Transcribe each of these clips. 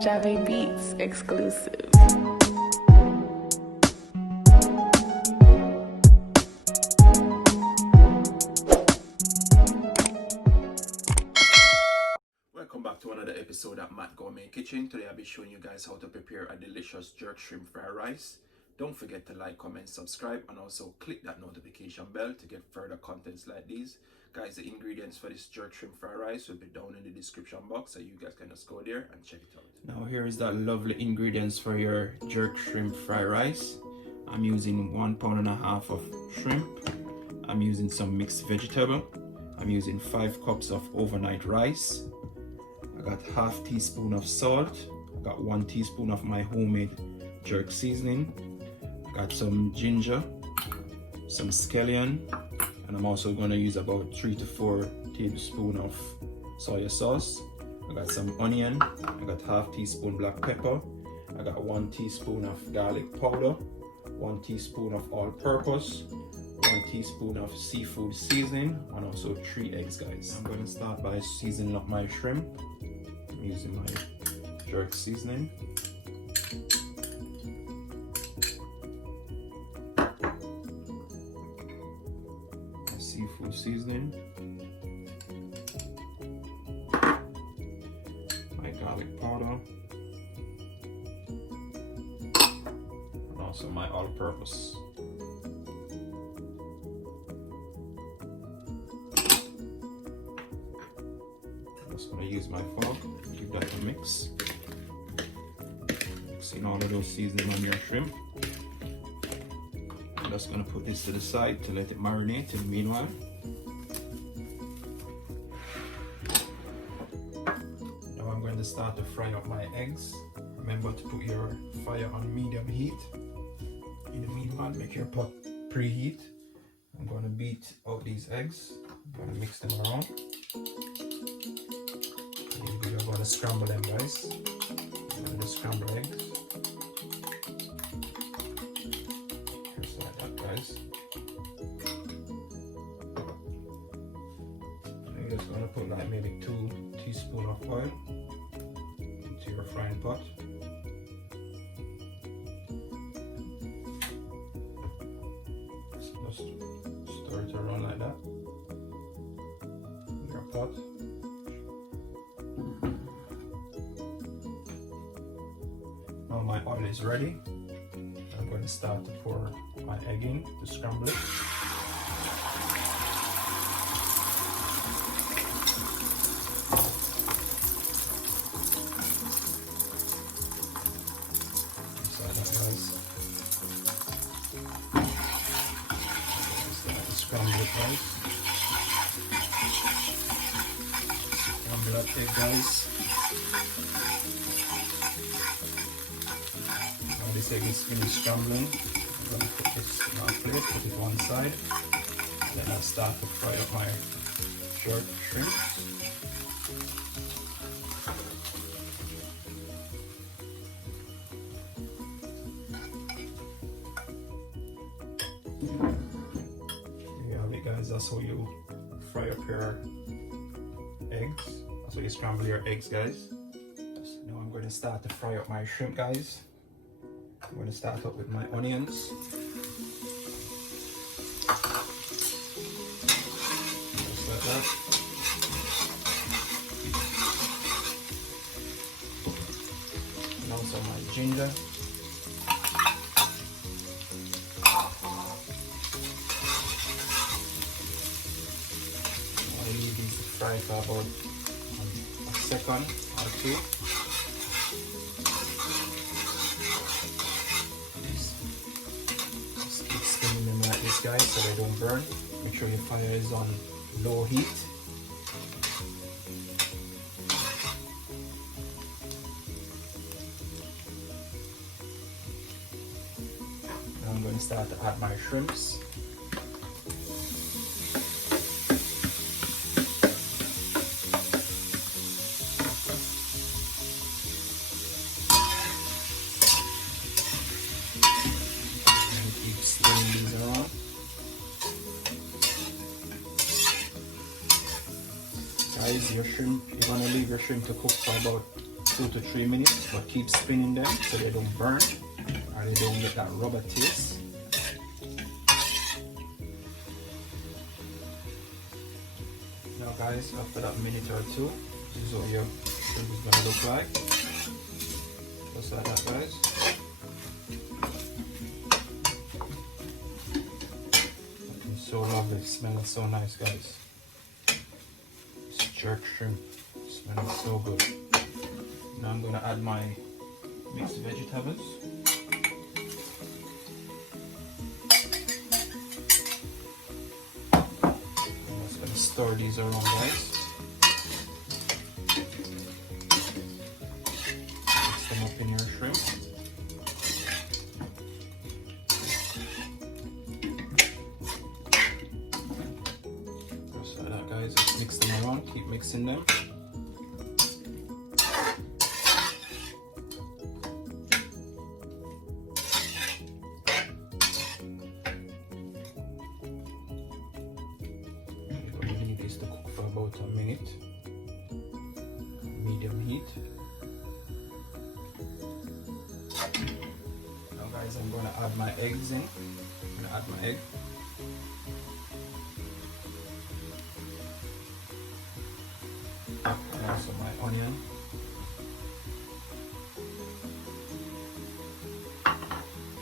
Jave Beats exclusive. Welcome back to another episode of Matt Gourmet Kitchen. Today I'll be showing you guys how to prepare a delicious jerk shrimp fried rice. Don't forget to like, comment, subscribe, and also click that notification bell to get further contents like these. Guys, the ingredients for this jerk shrimp fried rice will be down in the description box, so you guys can just go there and check it out. Now here is that lovely ingredients for your jerk shrimp fried rice. I'm using 1.5 pounds of shrimp. I'm using some mixed vegetable. I'm using 5 cups of overnight rice. I got half teaspoon of salt. I got 1 teaspoon of my homemade jerk seasoning. I got some ginger, some scallion, and I'm also going to use about 3 to 4 tablespoons of soy sauce. I got some onion. I got half teaspoon black pepper. I got 1 teaspoon of garlic powder, 1 teaspoon of all-purpose, 1 teaspoon of seafood seasoning, and also 3 eggs, guys. I'm going to start by seasoning up my shrimp. I'm using my jerk seasoning. My seafood seasoning. My garlic powder. And also my all-purpose. I'm just going to use my fork, give that a mix. Mixing all of those seasoning on your shrimp. I'm just going to put this to the side to let it marinate in the meanwhile. Now I'm going to start to fry up my eggs. Remember to put your fire on medium heat. In the meanwhile, make your pot preheat. I'm going to beat out these eggs. I'm going to mix them around. We're going to scramble them, guys. We're going to scramble eggs. Just like that, guys. And you're just going to put like maybe 2 teaspoons of oil into your frying pot. Just stir it around like that in your pot. Now my oil is ready. I'm going to start to pour my egg in to scramble it. Just like that, guys. Start to scramble it, guys. Scramble that egg, guys. This egg is finished scrambling. I'm going to put this in our plate, put it one side, and then I'll start to fry up my jerk shrimp. There you have it, guys. That's how you fry up your eggs. That's how you scramble your eggs, guys. Now I'm going to start to fry up my shrimp, guys. I'm going to start up with my onions. Just like that. And also my ginger. I leave these to fry for about a second or 2. Them like this, guys, so they don't burn. Make sure your fire is on low heat. Now I'm going to start to add my shrimps. And keep stirring these around. your shrimp, you're gonna leave your shrimp to cook for about 2 to 3 minutes, but keep spinning them so they don't burn or they don't get that rubber taste. Now guys, after that minute or two, this is what your shrimp is gonna look like. Just like that, guys. Looking so lovely, smelling so nice, guys. It's jerk shrimp, smelling so good. Now I'm gonna add my mixed vegetables. I'm just gonna stir these around, guys. Mix them up in your shrimp. Just like that, guys. Just mix them around, keep mixing them. To cook for about a minute, medium heat. Now guys, I'm going to add my eggs in. I'm going to add my egg. And also my onion.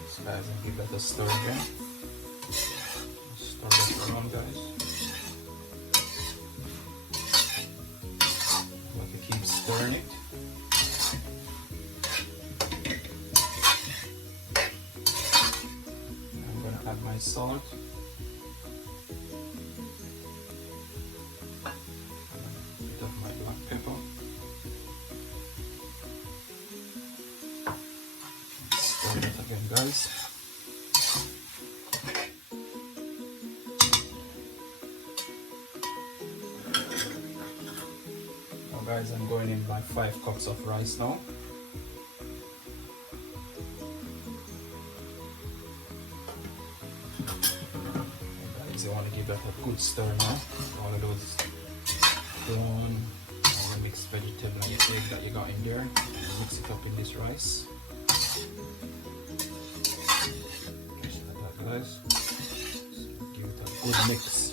So guys, I'll give that a stir again. Stir that around, guys. Stirring it. I'm going to add my salt. A bit of my black pepper. Stir it again, guys. Guys, I'm going in by 5 cups of rice now. Guys, you want to give that a good stir now. All of those corn, all the mixed vegetable and the egg that you got in there. Mix it up in this rice. Just like that, guys. Give it a good mix.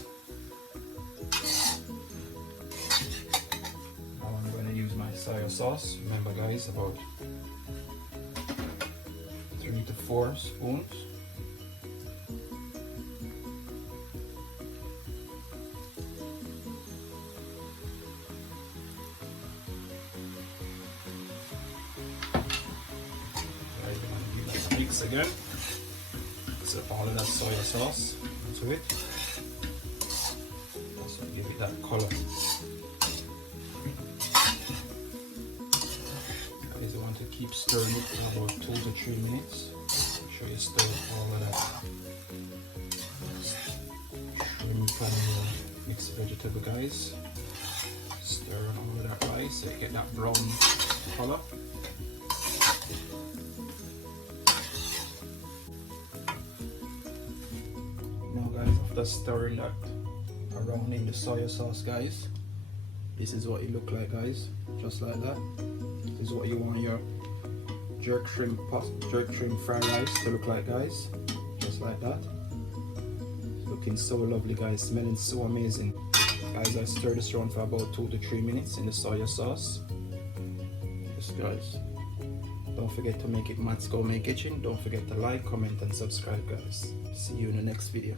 Soy sauce, remember guys, about 3 to 4 spoons. Guys, you want to give that a mix again. Mix up all of that soy sauce into it. Also give it that color. You want to keep stirring it for about 2 to 3 minutes. Make sure you stir all of that shrimp and mixed vegetable, guys. Stir all of that rice so you get that brown color. Now guys, after stirring that around in the soy sauce, guys, this is what it look like, guys, just like that. This is what you want your jerk shrimp fried rice to look like, guys, just like that. It's looking so lovely, guys, smelling so amazing. Guys, I stir this around for about 2 to 3 minutes in the soy sauce. Yes guys, don't forget to make it Matt Gourmet Kitchen. Don't forget to like, comment and subscribe, guys. See you in the next video.